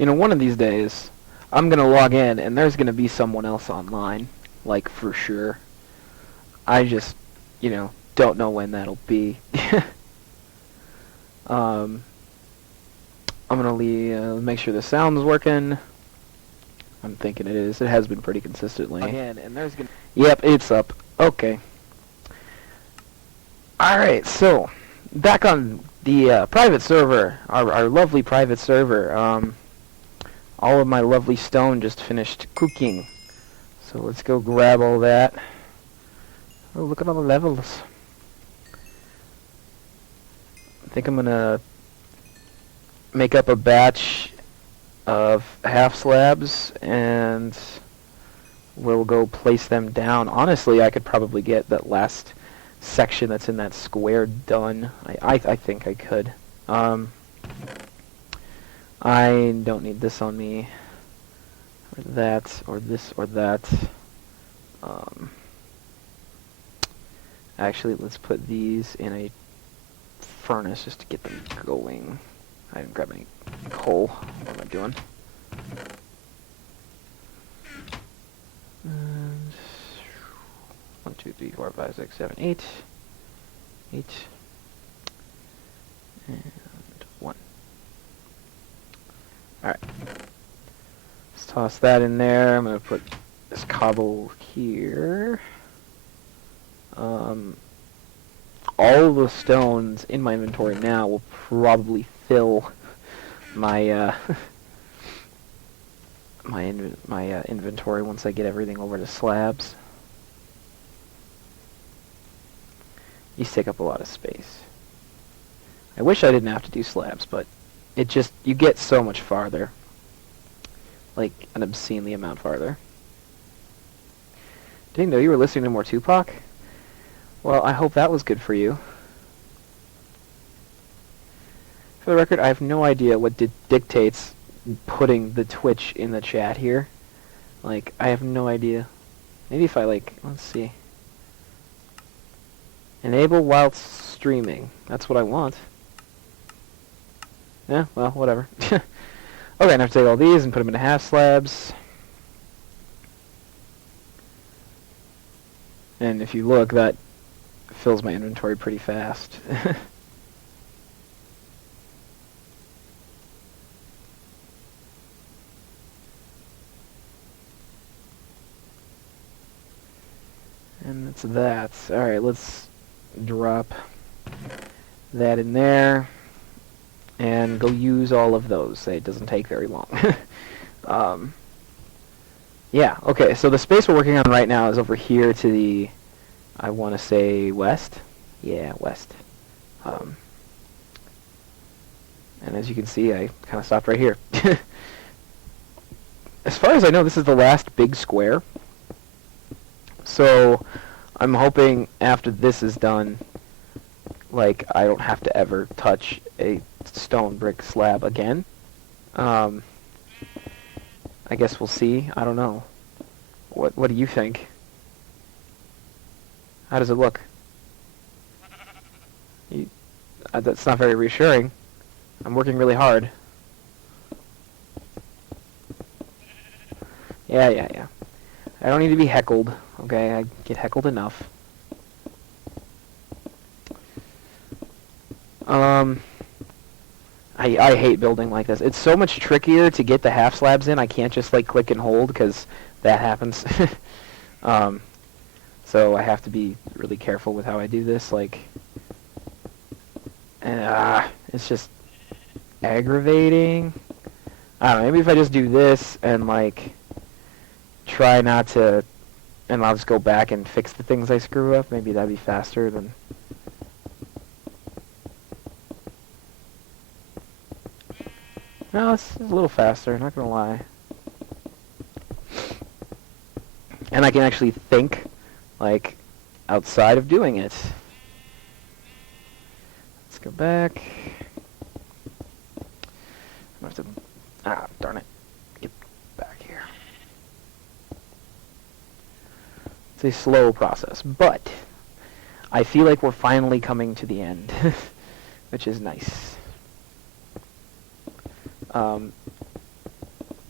You know, one of these days, I'm gonna log in and there's gonna be someone else online, like for sure. I just, don't know when that'll be. um, I'm gonna make sure the sound's working. I'm thinking it is. It has been pretty consistently. Again, and there's gonna. Yep, it's up. Okay. Alright, so, back on the private server, our lovely private server. All of my lovely stone just finished cooking. So let's go grab all that. Oh, look at all the levels. I think I'm gonna make up a batch of half slabs and we'll go place them down. Honestly, I could probably get that last section that's in that square done. I think I could. I don't need this on me, or that, or this, or that. Actually, let's put these in a furnace just to get them going. I didn't grab any coal. What am I doing? And 1, 2, 3, 4, 5, 6, 7, 8. 8. And 1. Alright. Let's toss that in there. I'm going to put this cobble here. All the stones in my inventory now will probably fill my my inventory once I get everything over to slabs. These take up a lot of space. I wish I didn't have to do slabs, but it just, you get so much farther. Like, an obscenely amount farther. Didn't know you were listening to more Tupac? Well, I hope that was good for you. For the record, I have no idea what dictates putting the Twitch in the chat here. Like, I have no idea. Maybe if I, let's see. Enable while streaming. That's what I want. Yeah, well, whatever. Okay, I have to take all these and put them into half slabs. And if you look, that fills my inventory pretty fast. And that's that. Alright, let's drop that in there and go use all of those. It doesn't take very long. Yeah, okay, so the space we're working on right now is over here to the, I want to say west? Yeah, west. And as you can see, I kind of stopped right here. As far as I know, this is the last big square. So I'm hoping after this is done, I don't have to ever touch a stone brick slab again. I guess we'll see. I don't know. What do you think? How does it look? That's not very reassuring. I'm working really hard. Yeah. I don't need to be heckled, okay? I get heckled enough. I hate building like this. It's so much trickier to get the half slabs in. I can't just click and hold because that happens. So I have to be really careful with how I do this. It's just aggravating. I don't know. Maybe if I just do this and try not to, and I'll just go back and fix the things I screw up. Maybe that'd be faster than. No, it's a little faster, not gonna lie. And I can actually think, outside of doing it. Let's go back. I'm gonna have to, darn it, get back here. It's a slow process, but I feel like we're finally coming to the end, which is nice.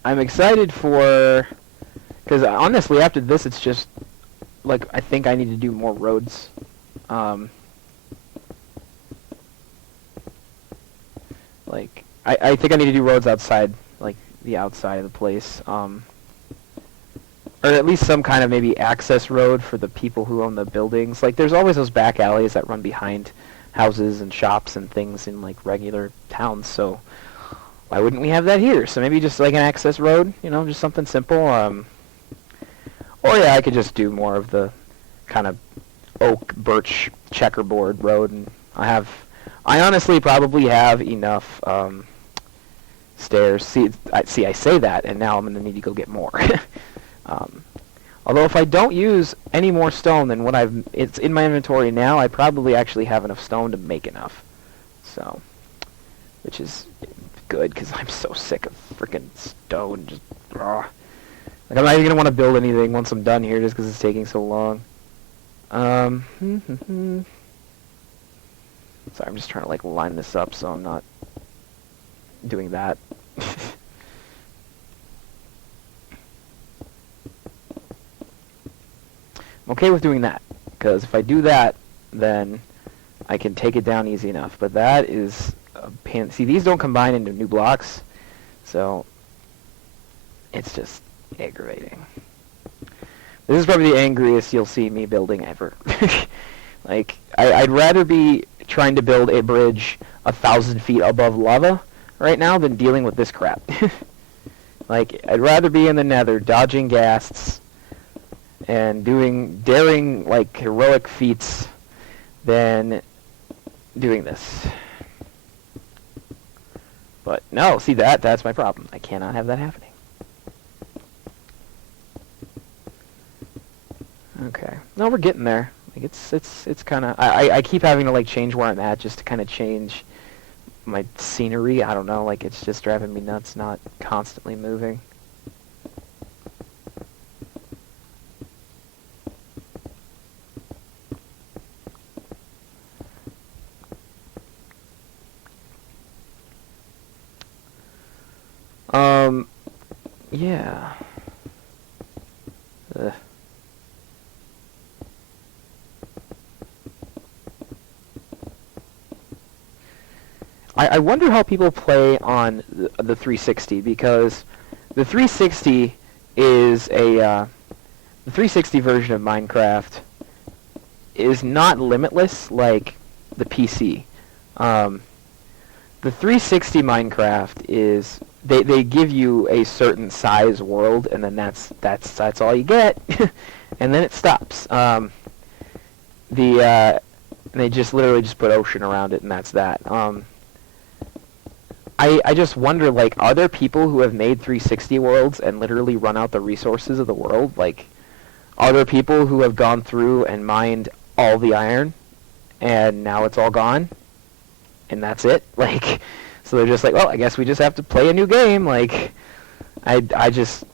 I'm excited for, because honestly, after this, it's just like I think I need to do more roads. Like I think I need to do roads outside, like the outside of the place, or at least some kind of maybe access road for the people who own the buildings. Like there's always those back alleys that run behind houses and shops and things in like regular towns. So why wouldn't we have that here? So maybe just like an access road, you know, just something simple. Or yeah, I could just do more of the kind of oak, birch, checkerboard road, and I honestly probably have enough stairs. See, I say that, and now I'm going to need to go get more. Although if I don't use any more stone than what it's in my inventory now, I probably actually have enough stone to make enough. So, which is good, because I'm so sick of freaking stone. Just, like, I'm not even going to want to build anything once I'm done here, just because it's taking so long. Sorry, I'm just trying to like line this up so I'm not doing that. I'm okay with doing that, because if I do that, then I can take it down easy enough. But that is a pain. See, these don't combine into new blocks, so it's just aggravating. This is probably the angriest you'll see me building ever. Like, I'd rather be trying to build a bridge 1,000 feet above lava right now than dealing with this crap. Like, I'd rather be in the nether dodging ghasts and doing daring, like, heroic feats than doing this. But no, see, that's my problem. I cannot have that happening. Okay. No, we're getting there. Like it's kind of I keep having to like change where I'm at just to kind of change my scenery. I don't know, like it's just driving me nuts not constantly moving. Yeah. Ugh. I wonder how people play on the 360, because the 360 is the 360 version of Minecraft is not limitless like the PC. The 360 Minecraft is they give you a certain size world, and then that's all you get, and then it stops. They just literally just put ocean around it, and that's that. I just wonder, like, are there people who have made 360 worlds and literally run out the resources of the world? Like, are there people who have gone through and mined all the iron, and now it's all gone, and that's it? Like, so they're just like, well, I guess we just have to play a new game. Like, I just,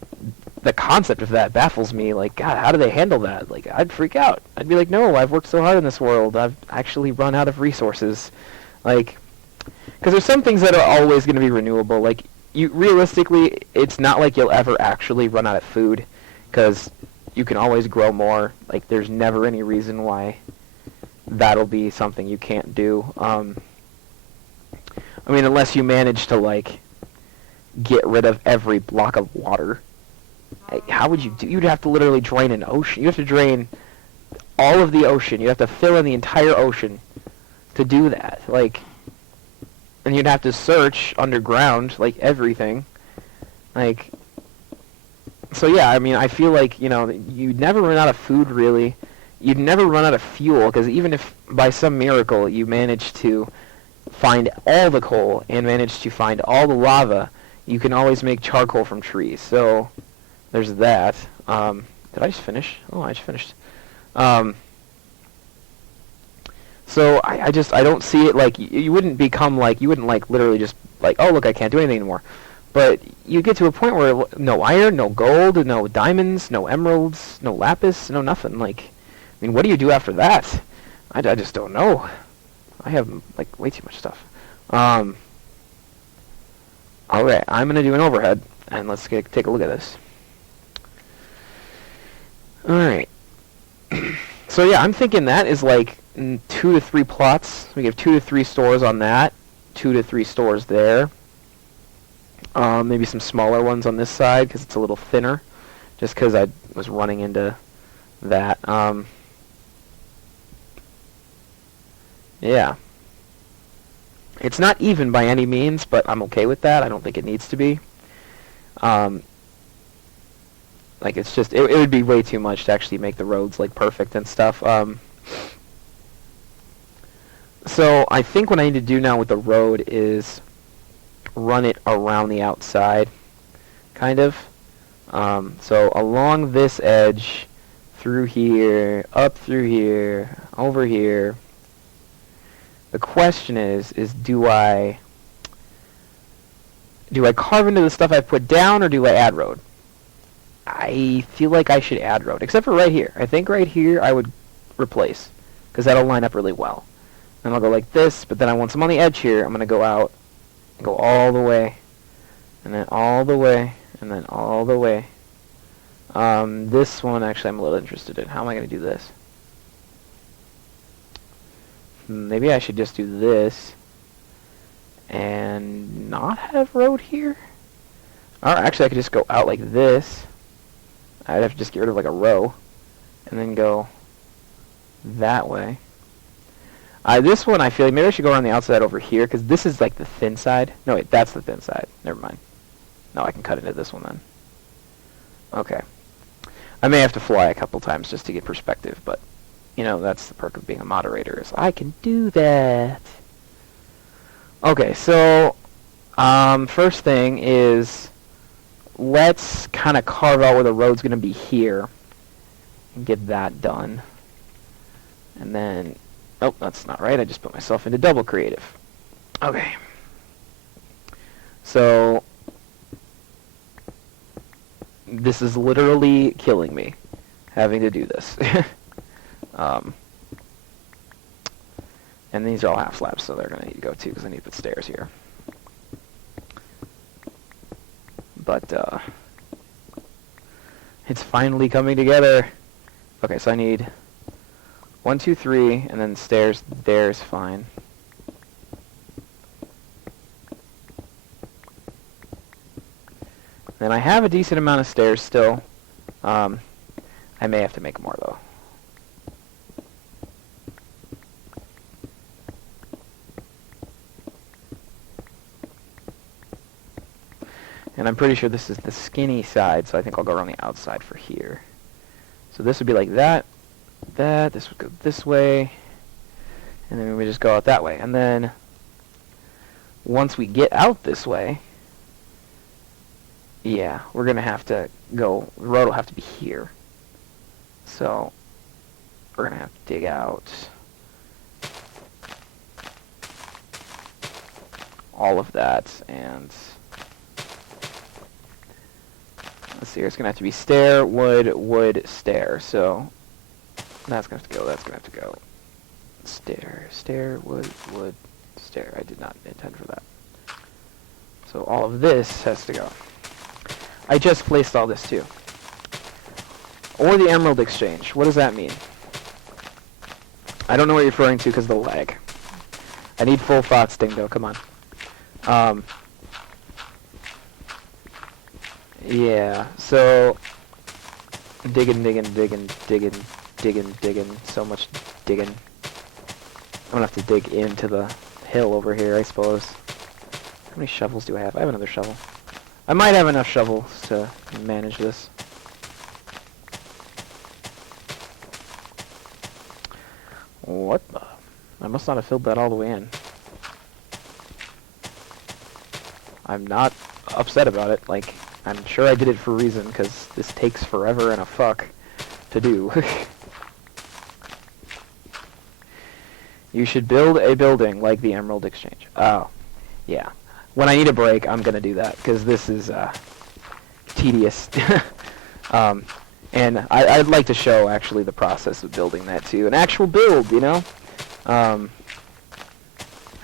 the concept of that baffles me. Like, God, how do they handle that? Like, I'd freak out. I'd be like, no, I've worked so hard in this world. I've actually run out of resources. Like, because there's some things that are always going to be renewable. Like, realistically, it's not like you'll ever actually run out of food, because you can always grow more. Like, there's never any reason why that'll be something you can't do. I mean, unless you manage to, like, get rid of every block of water. Like, how would you do? You'd have to literally drain an ocean. You have to drain all of the ocean. You have to fill in the entire ocean to do that. Like, and you'd have to search underground, like, everything. Like, so yeah, I mean, I feel like, you know, you'd never run out of food, really. You'd never run out of fuel, because even if by some miracle you manage to find all the coal and manage to find all the lava, you can always make charcoal from trees. So there's that. Did I just finish? Oh, I just finished. So I don't see it like, you wouldn't become like, you wouldn't like literally just like, oh look, I can't do anything anymore. But you get to a point where no iron, no gold, no diamonds, no emeralds, no lapis, no nothing. Like, I mean, what do you do after that? I just don't know. I have like way too much stuff. Alright, I'm gonna do an overhead And let's take a look at this. Alright. So yeah, I'm thinking that is like 2 to 3 plots. We have 2 to 3 stores on that, 2 to 3 stores there. Maybe some smaller ones on this side because it's a little thinner, just because I was running into that. Yeah. It's not even by any means, but I'm okay with that. I don't think it needs to be. Like, it's just, it would be way too much to actually make the roads, like, perfect and stuff. So I think what I need to do now with the road is run it around the outside, kind of. So along this edge, through here, up through here, over here. The question is do I carve into the stuff I've put down, or do I add road? I feel like I should add road, except for right here. I think right here I would replace, because that'll line up really well. Then I'll go like this, but then I want some on the edge here. I'm going to go out and go all the way, and then all the way, and then all the way. This one, actually, I'm a little interested in. How am I going to do this? Maybe I should just do this and not have road here. Or actually, I could just go out like this. I'd have to just get rid of like a row and then go that way. This one, I feel like maybe I should go around the outside over here, because this is like the thin side. No, wait, that's the thin side. Never mind. No, I can cut into this one then. Okay. I may have to fly a couple times just to get perspective, but you know, that's the perk of being a moderator, is I can do that. Okay, so first thing is, let's kind of carve out where the road's going to be here and get that done. And then, oh, that's not right. I just put myself into double creative. Okay. So this is literally killing me, having to do this. And these are all half slabs, so they're going to need to go too, because I need to put stairs here. But it's finally coming together. Okay, so I need 1, 2, 3, and then stairs there is fine. Then I have a decent amount of stairs still. I may have to make more, though. And I'm pretty sure this is the skinny side, so I think I'll go around the outside for here. So this would be like that, this would go this way, and then we just go out that way. And then once we get out this way, yeah, we're going to have to go, the road will have to be here. So we're going to have to dig out all of that, and let's see here, it's going to have to be stair, wood, wood, stair. So that's going to have to go, that's going to have to go. Stair, stair, wood, wood, stair. I did not intend for that. So all of this has to go. I just placed all this too. Or the Emerald Exchange. What does that mean? I don't know what you're referring to because of the lag. I need full thoughts, Dingo. Come on. Yeah, so digging, so much digging. I'm gonna have to dig into the hill over here, I suppose. How many shovels do I have? I have another shovel. I might have enough shovels to manage this. What the? I must not have filled that all the way in. I'm not upset about it. Like, I'm sure I did it for a reason, because this takes forever and a fuck to do. You should build a building like the Emerald Exchange. Oh, yeah. When I need a break, I'm going to do that, because this is tedious. And I'd like to show, actually, the process of building that, too. An actual build, you know? And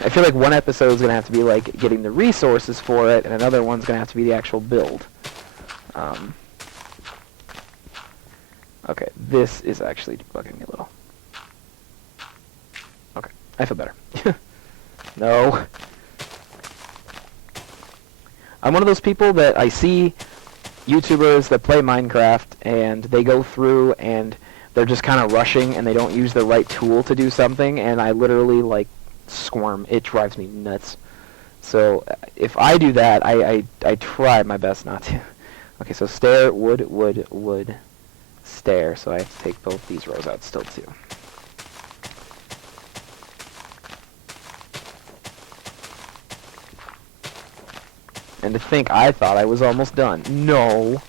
I feel like one episode is going to have to be like getting the resources for it, and another one's going to have to be the actual build. Okay, this is actually bugging me a little. Okay, I feel better. No. I'm one of those people that I see YouTubers that play Minecraft, and they go through and they're just kind of rushing, and they don't use the right tool to do something, and I literally, like, squirm. It drives me nuts. So if I do that, I try my best not to. Okay, so stair, wood, stair. So I have to take both these rows out still, too. And to think I thought I was almost done. No.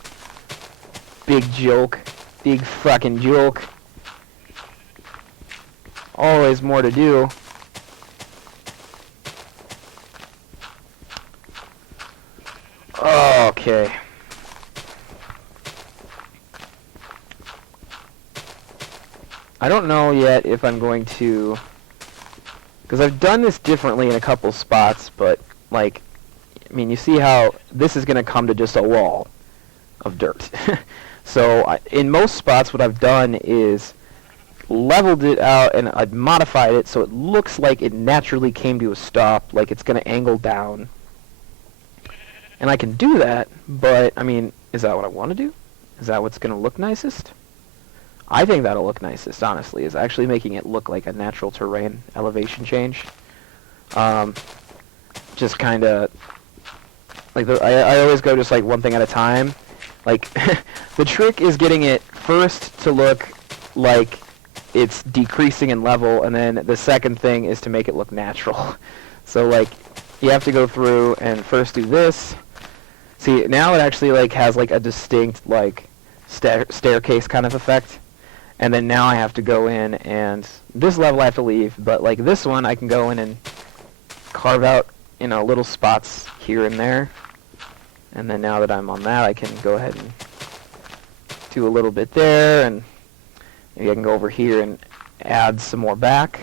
Big joke. Big fucking joke. Always more to do. Okay. I don't know yet if I'm going to... Because I've done this differently in a couple spots, but, like... I mean, you see how this is going to come to just a wall of dirt. So in most spots, what I've done is leveled it out and I've modified it so it looks like it naturally came to a stop, like it's going to angle down. And I can do that, but, I mean, is that what I want to do? Is that what's going to look nicest? I think that'll look nicest, honestly, is actually making it look like a natural terrain elevation change. Just kind of... Like, I always go just, like, one thing at a time. Like, the trick is getting it first to look like it's decreasing in level, and then the second thing is to make it look natural. So, like, you have to go through and first do this. See, now it actually, like, has, like, a distinct, like, staircase kind of effect. And then now I have to go in and... This level I have to leave, but, like, this one I can go in and carve out, you know, little spots here and there. And then now that I'm on that, I can go ahead and do a little bit there, and maybe I can go over here and add some more back.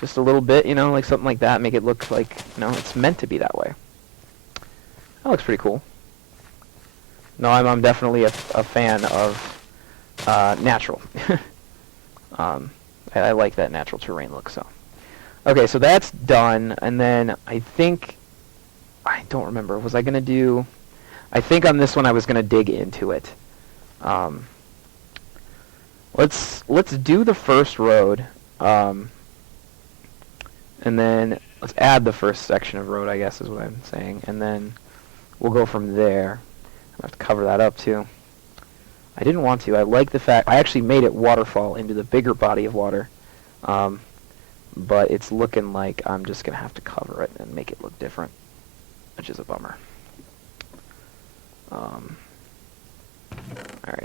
Just a little bit, you know, like something like that, make it look like, you know, it's meant to be that way. That looks pretty cool. No, I'm definitely a fan of natural. I like that natural terrain look, so. Okay, so that's done, and then I think, I don't remember, was I going to do, I think on this one I was going to dig into it. Let's do the first road, and then let's add the first section of road, I guess is what I'm saying, and then we'll go from there. I have to cover that up too. I didn't want to. I like the fact, I actually made it waterfall into the bigger body of water. But it's looking like I'm just going to have to cover it and make it look different, which is a bummer. Alright,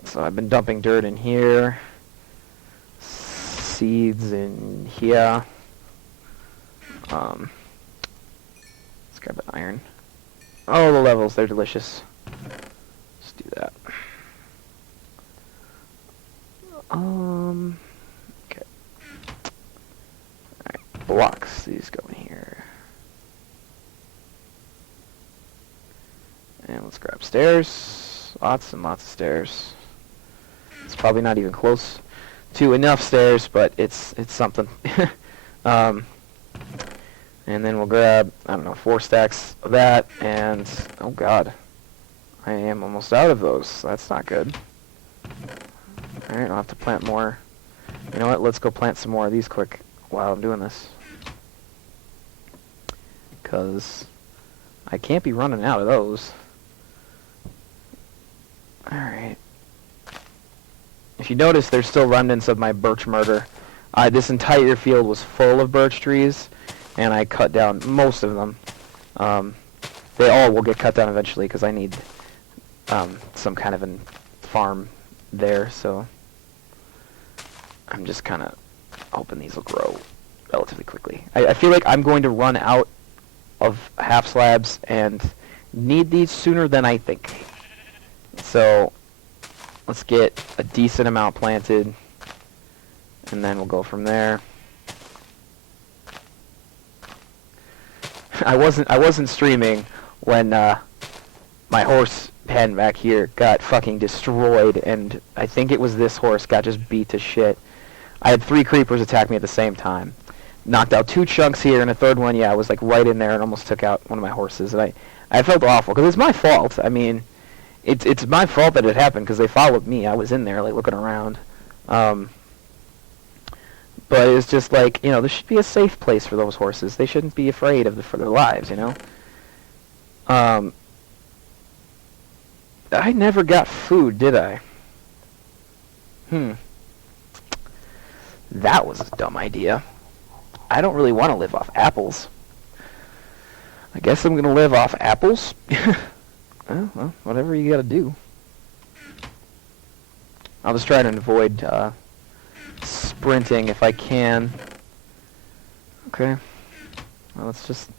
so I've been dumping dirt in here, seeds in here. Let's grab an iron. Oh, the levels, they're delicious. Let's do that. Okay. Alright, blocks. These go in here. And let's grab stairs. Lots and lots of stairs. It's probably not even close to enough stairs, but it's something. And then we'll grab, I don't know, 4 stacks of that, and, oh god, I am almost out of those. That's not good. Alright, I'll have to plant more. You know what, let's go plant some more of these quick while I'm doing this. Because I can't be running out of those. Alright. If you notice, there's still remnants of my birch murder. This entire field was full of birch trees, and I cut down most of them. They all will get cut down eventually, because I need some kind of a farm there, so I'm just kind of hoping these will grow relatively quickly. I feel like I'm going to run out of half slabs and need these sooner than I think. So let's get a decent amount planted, and then we'll go from there. I wasn't streaming when my horse pen back here got fucking destroyed, and I think it was this horse got just beat to shit. I had 3 creepers attack me at the same time. Knocked out 2 chunks here, and a third one, yeah, I was like right in there and almost took out one of my horses. And I felt awful, because it's my fault. I mean, it's my fault that it happened, because they followed me. I was in there, like, looking around. But it's just like, you know, there should be a safe place for those horses. They shouldn't be afraid for their lives, you know? I never got food, did I? That was a dumb idea. I don't really want to live off apples. I guess I'm going to live off apples. Well, whatever you got to do. I'll just try to avoid sprinting if I can. Okay. Well, let's just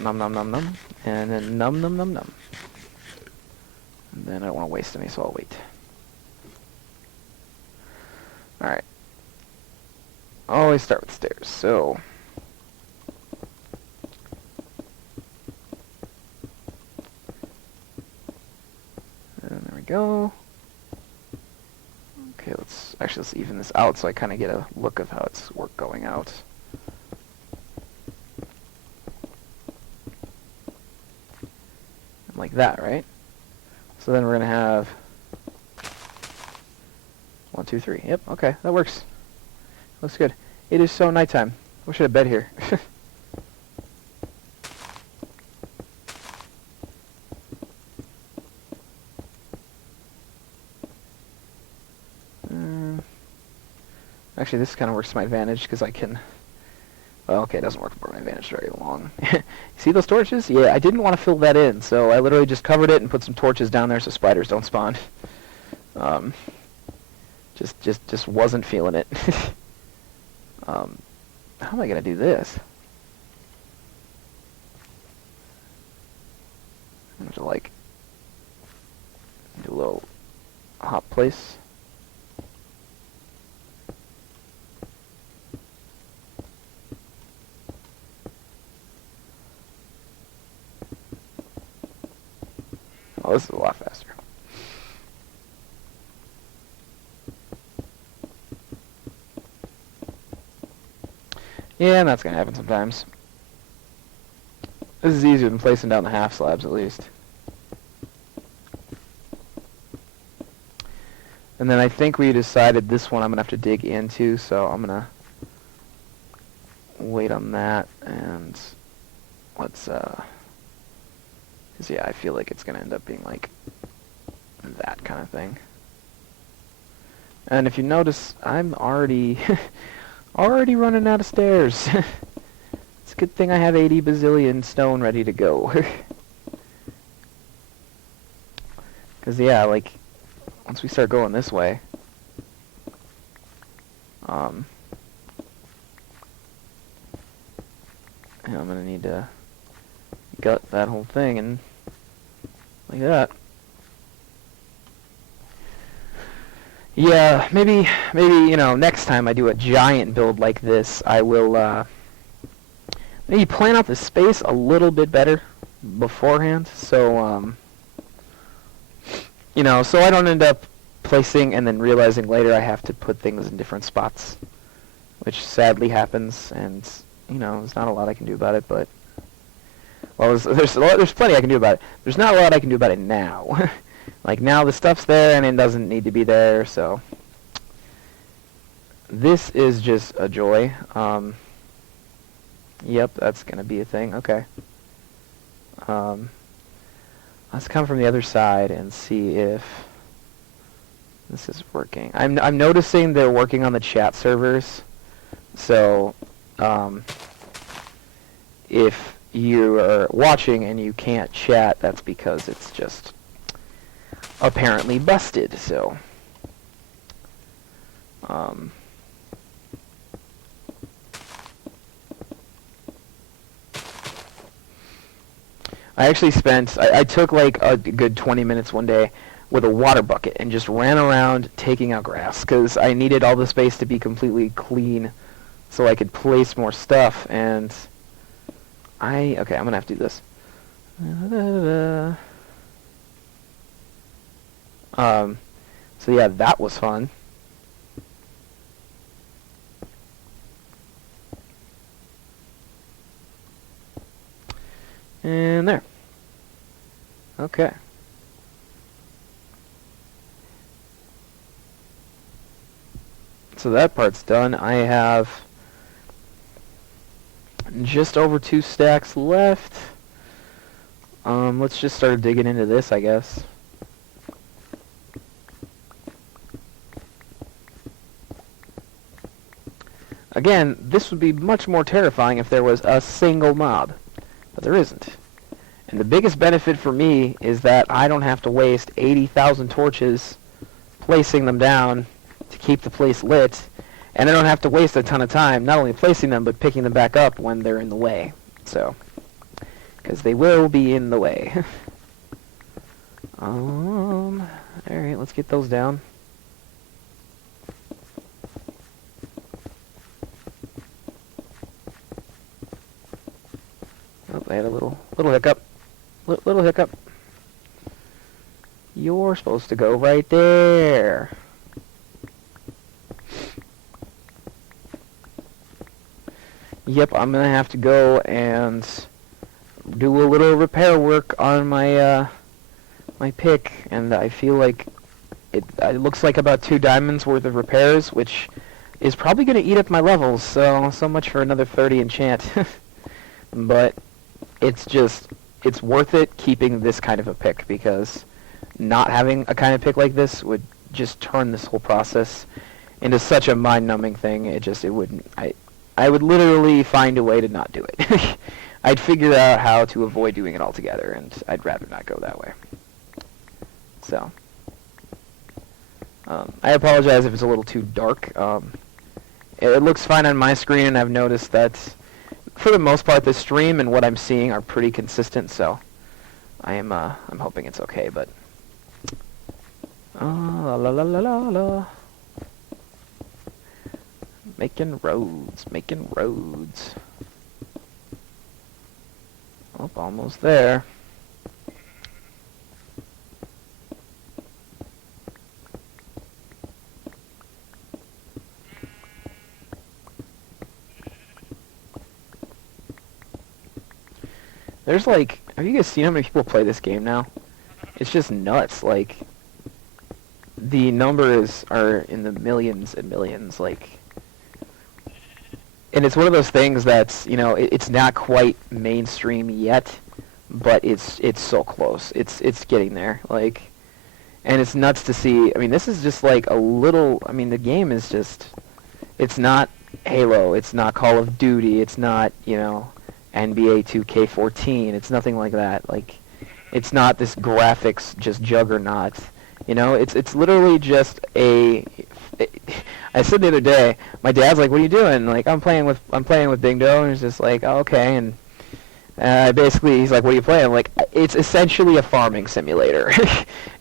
num num num num, and then num num num num. And then I don't want to waste any, so I'll wait. Alright. Always start with stairs, so... And there we go. Okay, let's even this out so I kind of get a look of how it's going out. Like that, right? So then we're going to have 1, 2, 3. Yep, okay, that works. Looks good. It is so nighttime. We should have bed here. Actually, this kind of works to my advantage because I can... Well, okay, it doesn't work for my advantage very long. See those torches? Yeah, I didn't want to fill that in, so I literally just covered it and put some torches down there so spiders don't spawn. Just wasn't feeling it. How am I gonna do this? I'm gonna like do a little hop place. Oh, this is a lot faster. Yeah, and that's gonna happen sometimes. This is easier than placing down the half slabs, at least. And then I think we decided this one I'm gonna have to dig into, so I'm gonna wait on that, and let's, because yeah, I feel like it's gonna end up being like that kind of thing. And if you notice, I'm already running out of stairs. It's a good thing I have 80 bazillion stone ready to go. Because yeah, like once we start going this way, I'm gonna need to gut that whole thing and like that. Yeah, maybe you know, next time I do a giant build like this, I will maybe plan out the space a little bit better beforehand, so you know, so I don't end up placing and then realizing later I have to put things in different spots, which sadly happens, and you know, there's not a lot I can do about it, but well, there's plenty I can do about it. There's not a lot I can do about it now. Like now the stuff's there and it doesn't need to be there, so this is just a joy. Yep, that's gonna be a thing. Okay. Let's come from the other side and see if this is working. I'm noticing they're working on the chat servers, so if you are watching and you can't chat, that's because it's just apparently busted, so I actually I took like a good 20 minutes one day with a water bucket and just ran around taking out grass because I needed all the space to be completely clean so I could place more stuff, and Okay, I'm gonna have to do this. So yeah, that was fun. And there. Okay. So that part's done. I have just over 2 stacks left. Let's just start digging into this, I guess. Again, this would be much more terrifying if there was a single mob, but there isn't. And the biggest benefit for me is that I don't have to waste 80,000 torches placing them down to keep the place lit, and I don't have to waste a ton of time not only placing them but picking them back up when they're in the way. So, because they will be in the way. Alright, let's get those down. Oh, I had a little hiccup. Little hiccup. You're supposed to go right there. Yep, I'm gonna have to go and do a little repair work on my my pick, and I feel like it looks like about 2 diamonds worth of repairs, which is probably gonna eat up my levels. So much for another 30 enchant. But it's worth it keeping this kind of a pick, because not having a kind of pick like this would just turn this whole process into such a mind-numbing thing. It wouldn't. I would literally find a way to not do it. I'd figure out how to avoid doing it altogether, and I'd rather not go that way. So, I apologize if it's a little too dark. It looks fine on my screen, and I've noticed that for the most part, the stream and what I'm seeing are pretty consistent. So, I'm hoping it's okay. But la la la la la la. Making roads, making roads. Oh, almost there. There's like, have you guys seen how many people play this game now? It's just nuts. Like, the numbers are in the millions and millions. Like, and it's one of those things that's, you know, it's not quite mainstream yet, but it's so close. It's getting there. Like, and it's nuts to see. I mean, this is just like a little. I mean, the game is just. It's not Halo. It's not Call of Duty. It's not, you know, NBA 2K14. It's nothing like that. Like, it's not this graphics just juggernaut. You know, it's literally just a. I said the other day, my dad's like, "What are you doing?" Like, I'm playing with Bingo, and he's just like, "Oh, okay." And basically, he's like, "What are you playing?" I'm like, it's essentially a farming simulator,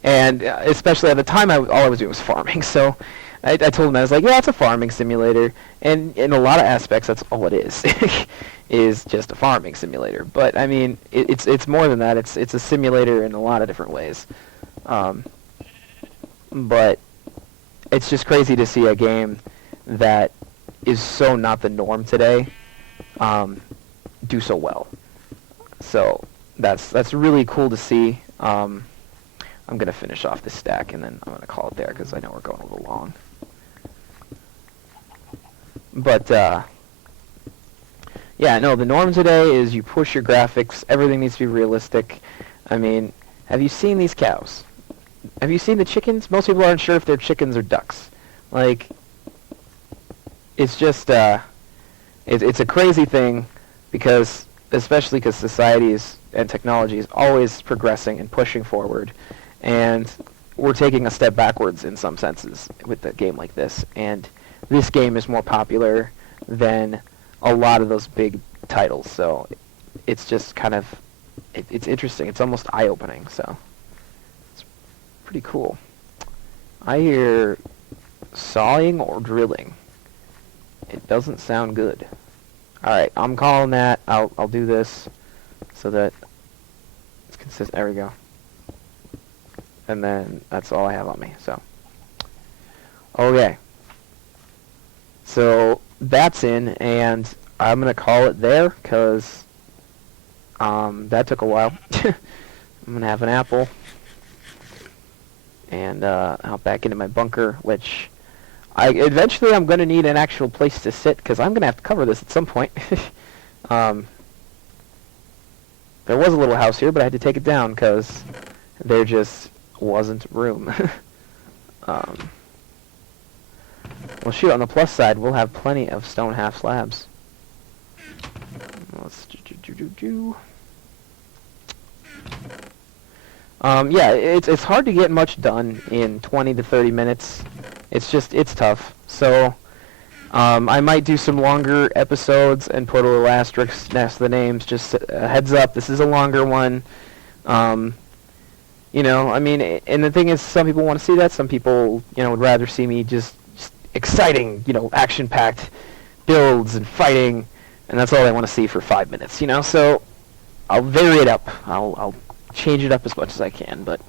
and especially at the time, all I was doing was farming. So, I told him, I was like, "Yeah, it's a farming simulator," and in a lot of aspects, that's all it is. Is just a farming simulator. But I mean, it's more than that. It's a simulator in a lot of different ways. But it's just crazy to see a game that is so not the norm today do so well. So that's really cool to see. I'm gonna finish off this stack and then I'm gonna call it there because I know we're going a little long. But yeah, no, the norm today is you push your graphics. Everything needs to be realistic. I mean, have you seen these cows? Have you seen the chickens? Most people aren't sure if they're chickens or ducks. Like, it's just, it's a crazy thing because, especially because society and technology is always progressing and pushing forward. And we're taking a step backwards in some senses with a game like this. And this game is more popular than a lot of those big titles. So it's just kind of, it's interesting. It's almost eye-opening, so. Pretty cool. I hear sawing or drilling. It doesn't sound good. Alright, I'm calling that. I'll do this so that it's consistent. There we go. And then that's all I have on me, so. Okay. So that's in, and I'm going to call it there, because that took a while. I'm going to have an apple, and hop back into my bunker, which eventually I'm going to need an actual place to sit, because I'm going to have to cover this at some point. There was a little house here, but I had to take it down, because there just wasn't room. Well, shoot, on the plus side, we'll have plenty of stone half slabs. Let's yeah, it's hard to get much done in 20 to 30 minutes. It's tough. So, I might do some longer episodes and put a little asterisk next to the names. Just a heads up, this is a longer one. You know, I mean, and the thing is, some people want to see that. Some people, you know, would rather see me just exciting, you know, action-packed builds and fighting, and that's all they want to see for 5 minutes, you know. So I'll vary it up. I'll change it up as much as I can, but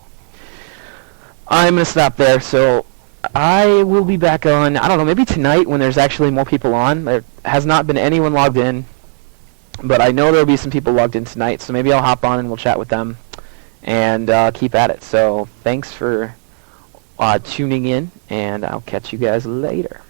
I'm going to stop there. So I will be back on, I don't know, maybe tonight when there's actually more people on. There has not been anyone logged in, but I know there will be some people logged in tonight, so maybe I'll hop on and we'll chat with them and keep at it. So thanks for tuning in, and I'll catch you guys later.